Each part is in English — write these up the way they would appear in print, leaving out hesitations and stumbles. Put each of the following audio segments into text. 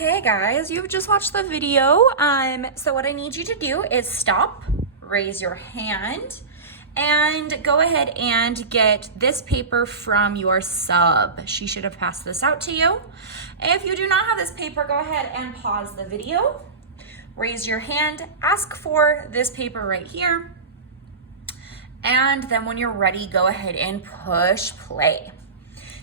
Okay guys, you've just watched the video. So what I need you to do is stop, raise your hand, and go ahead and get this paper from your sub. She should have passed this out to you. If you do not have this paper, go ahead and pause the video, raise your hand, ask for this paper right here, and then when you're ready, go ahead and push play.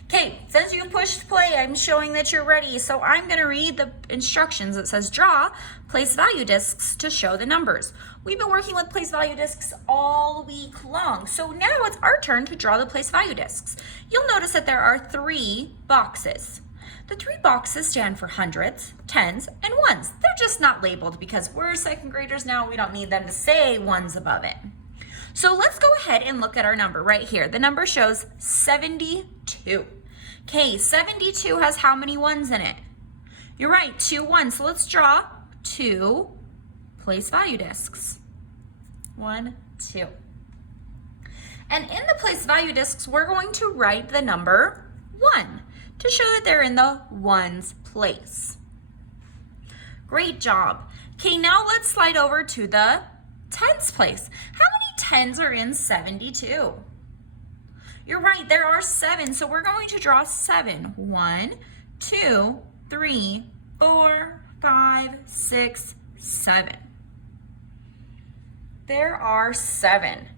Okay, since you pushed play, I'm showing that you're ready. So I'm gonna read the instructions. It says draw place value discs to show the numbers. We've been working with place value discs all week long. So now it's our turn to draw the place value discs. You'll notice that there are 3 boxes. The 3 boxes stand for hundreds, tens, and ones. They're just not labeled because we're second graders now. We don't need them to say ones above it. So let's go ahead and look at our number right here. The number shows 72. Okay, 72 has how many ones in it? You're right, 2 ones. So let's draw 2 place value discs. 1, 2. And in the place value discs, we're going to write the number 1 to show that they're in the ones place. Great job. Okay, now let's slide over to the tens place. How many tens are in 72? You're right, there are 7, so we're going to draw 7. 1, 2, 3, 4, 5, 6, 7. There are 7.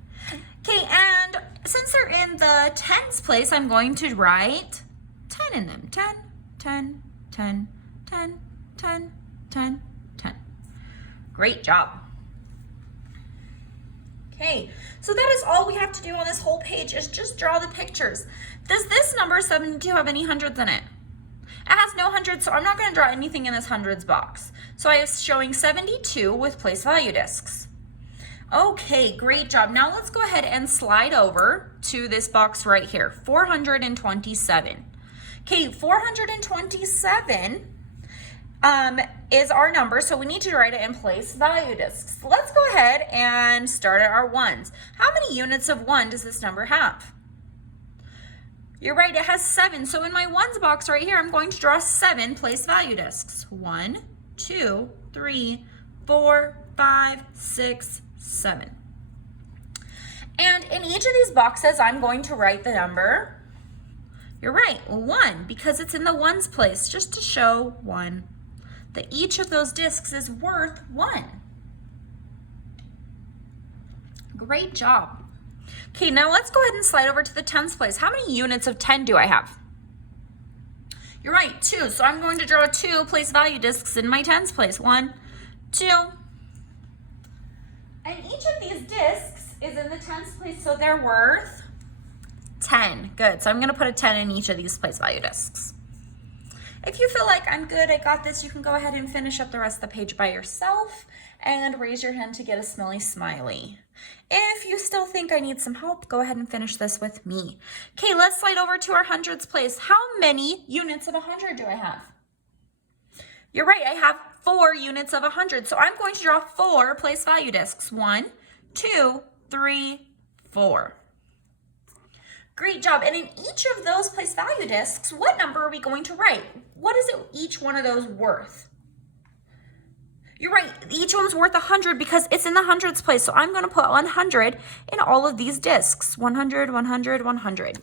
Okay, and since they're in the tens place, I'm going to write 10 in them. 10, 10, 10, 10, 10, 10, 10. Great job. Okay, so that is all we have to do on this whole page is just draw the pictures. Does this number 72 have any hundreds in it? It has no hundreds, so I'm not going to draw anything in this hundreds box. So I am showing 72 with place value discs. Okay, great job. Now let's go ahead and slide over to this box right here, 427. Okay, 427 is our number, so we need to write it in place value discs. Let's go ahead and start at our ones. How many units of 1 does this number have? You're right, it has 7. So in my ones box right here, I'm going to draw 7 place value discs. 1, 2, 3, 4, 5, 6, 7. And in each of these boxes, I'm going to write the number, you're right, 1, because it's in the ones place, just to show 1. That each of those discs is worth 1. Great job. Okay, now let's go ahead and slide over to the tens place. How many units of 10 do I have? You're right, 2. So I'm going to draw 2 place value discs in my tens place. 1, 2. And each of these discs is in the tens place, so they're worth 10. Good, so I'm going to put a 10 in each of these place value discs. If you feel like I'm good, I got this, you can go ahead and finish up the rest of the page by yourself and raise your hand to get a smelly smiley. If you still think I need some help, go ahead and finish this with me. Okay, let's slide over to our hundreds place. How many units of 100 do I have? You're right, I have 4 units of 100. So I'm going to draw 4 place value discs. 1, 2, 3, 4. Great job. And in each of those place value discs, what number are we going to write? What is it each one of those worth? You're right, each one's worth 100 because it's in the hundreds place. So I'm going to put 100 in all of these discs. 100, 100, 100.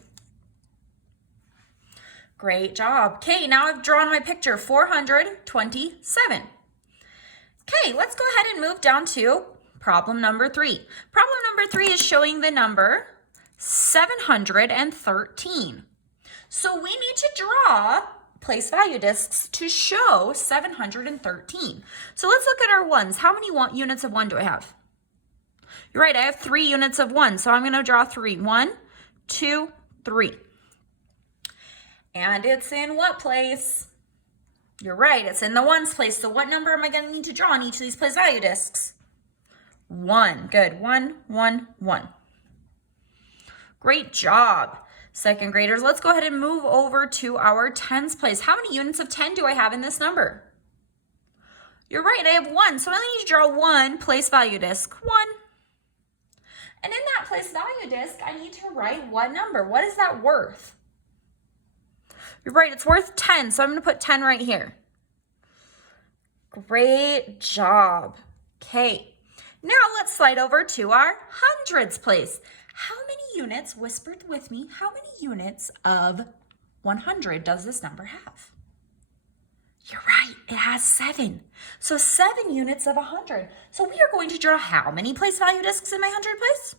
Great job. Okay, now I've drawn my picture, 427. Okay, let's go ahead and move down to problem number 3. Problem number 3 is showing the number 713. So we need to draw place value discs to show 713. So let's look at our ones. How many units of 1 do I have? You're right, I have 3 units of 1. So I'm going to draw 3. 1, 2, 3. And it's in what place? You're right, it's in the ones place. So what number am I going to need to draw on each of these place value discs? 1. Good. 1, 1, 1. Great job, second graders. Let's go ahead and move over to our tens place. How many units of 10 do I have in this number? You're right, I have 1. So I only need to draw 1 place value disc. 1. And in that place value disc, I need to write what number? What is that worth? You're right, it's worth 10. So I'm going to put 10 right here. Great job. Okay, now let's slide over to our hundreds place. How many units, whispered with me, how many units of 100 does this number have? You're right, it has 7. So 7 units of 100. So we are going to draw how many place value discs in my 100 place?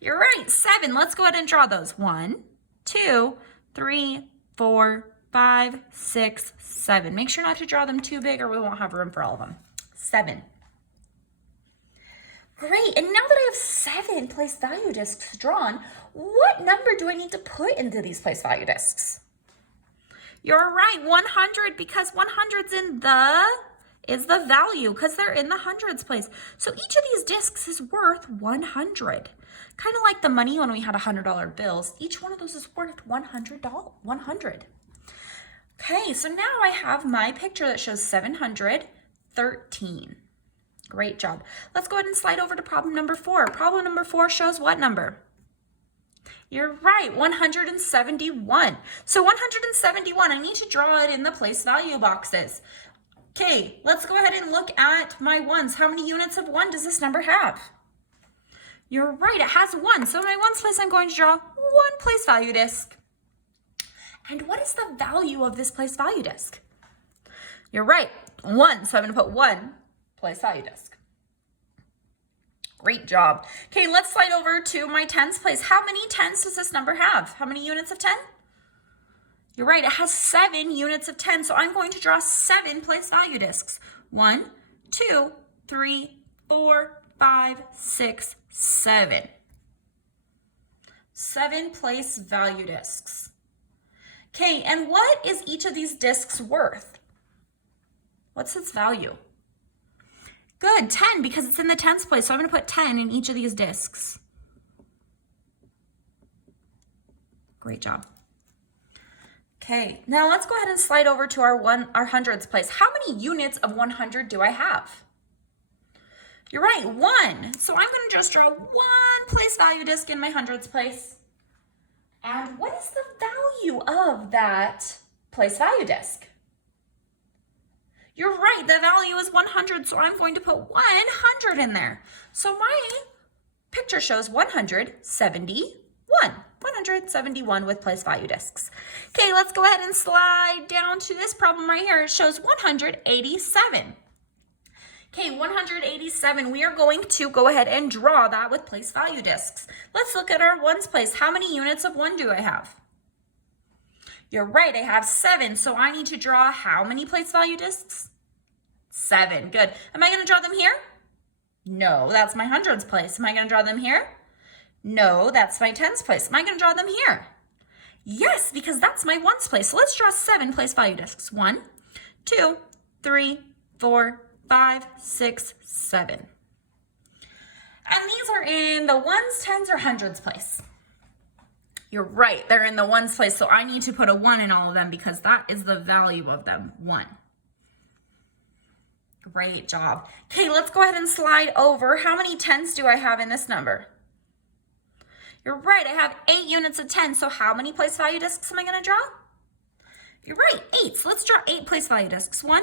You're right, 7. Let's go ahead and draw those. 1, 2, 3, 4, 5, 6, 7. Make sure not to draw them too big or we won't have room for all of them. 7. Great, and now that I have 7 place value discs drawn, what number do I need to put into these place value discs? You're right, 100, because 100's is the value, because they're in the hundreds place. So each of these discs is worth 100. Kind of like the money when we had $100 bills. Each one of those is worth $100. Okay, so now I have my picture that shows 713. Great job. Let's go ahead and slide over to problem number 4. Problem number 4 shows what number? You're right, 171. So 171, I need to draw it in the place value boxes. Okay, let's go ahead and look at my ones. How many units of 1 does this number have? You're right, it has 1. So in my ones place, I'm going to draw 1 place value disc. And what is the value of this place value disc? You're right, 1. So I'm going to put 1 place value disc. Great job. Okay, let's slide over to my tens place. How many tens does this number have? How many units of 10? You're right, it has 7 units of 10. So I'm going to draw 7 place value discs. 1, 2, 3, 4, 5, 6, 7. 7 place value discs. Okay, and what is each of these discs worth? What's its value? Good, 10, because it's in the tens place. So I'm going to put 10 in each of these discs. Great job. Okay, now let's go ahead and slide over to our hundreds place. How many units of 100 do I have? You're right, 1. So I'm going to just draw 1 place value disc in my hundreds place. And what is the value of that place value disc? You're right, the value is 100, so I'm going to put 100 in there. So my picture shows 171 with place value discs. Okay, let's go ahead and slide down to this problem right here. It shows 187. Okay, 187, we are going to go ahead and draw that with place value discs. Let's look at our ones place. How many units of 1 do I have? You're right, I have 7, so I need to draw how many place value discs? 7, good. Am I going to draw them here? No, that's my hundreds place. Am I going to draw them here? No, that's my tens place. Am I going to draw them here? Yes, because that's my ones place. So let's draw 7 place value discs. 1, 2, 3, 4, 5, 6, 7. And these are in the ones, tens, or hundreds place. You're right, they're in the ones place, so I need to put a 1 in all of them because that is the value of them, 1. Great job. Okay, let's go ahead and slide over. How many tens do I have in this number? You're right, I have 8 units of 10, so how many place value discs am I going to draw? You're right, 8. So let's draw 8 place value discs. 1,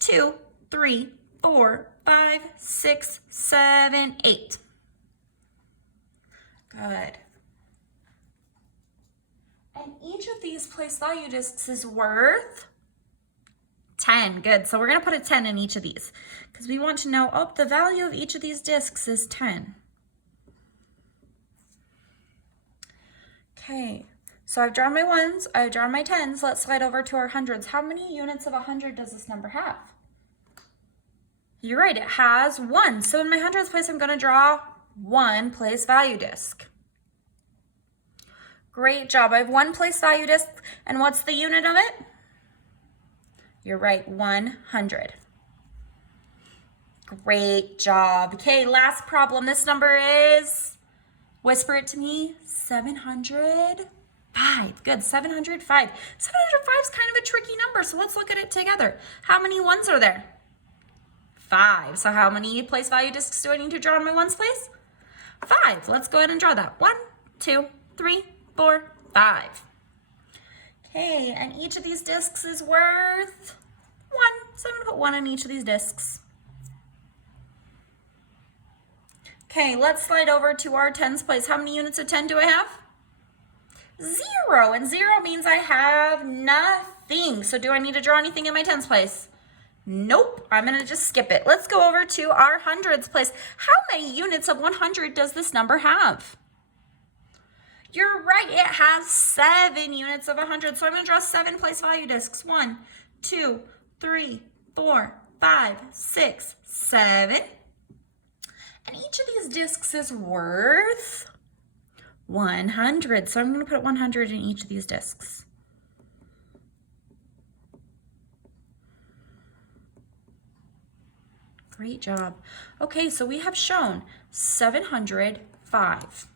2, 3, 4, 5, 6, 7, 8. Good. And each of these place value discs is worth 10. Good. So we're going to put a 10 in each of these because we want to know, oh, the value of each of these discs is 10. Okay. So I've drawn my ones, I've drawn my tens. Let's slide over to our hundreds. How many units of 100 does this number have? You're right, it has 1. So in my hundreds place, I'm going to draw 1 place value disc. Great job. I have 1 place value disc. And what's the unit of it? You're right, 100. Great job. Okay, last problem. This number is, whisper it to me, 705. Good, 705. 705 is kind of a tricky number, so let's look at it together. How many ones are there? 5. So how many place value discs do I need to draw in my ones place? 5. Let's go ahead and draw that. 1, 2, 3, 4, 5. Okay, and each of these discs is worth 1. So I'm going to put one on each of these discs. Okay, let's slide over to our tens place. How many units of 10 do I have? 0, and 0 means I have nothing. So do I need to draw anything in my tens place? Nope, I'm gonna just skip it. Let's go over to our hundreds place. How many units of 100 does this number have? You're right, it has 7 units of 100. So I'm gonna draw 7 place value discs. 1, 2, 3, 4, 5, 6, 7. And each of these discs is worth 100. So I'm going to put 100 in each of these discs. Great job. Okay, so we have shown 705.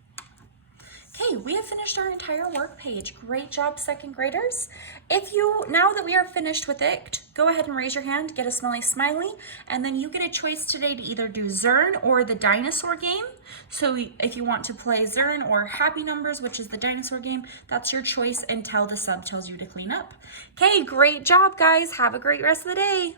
Okay, we have finished our entire work page. Great job, second graders. Now that we are finished with it, go ahead and raise your hand, get a smelly smiley, and then you get a choice today to either do Zern or the dinosaur game. So if you want to play Zern or Happy Numbers, which is the dinosaur game, that's your choice until the sub tells you to clean up. Okay, great job, guys. Have a great rest of the day.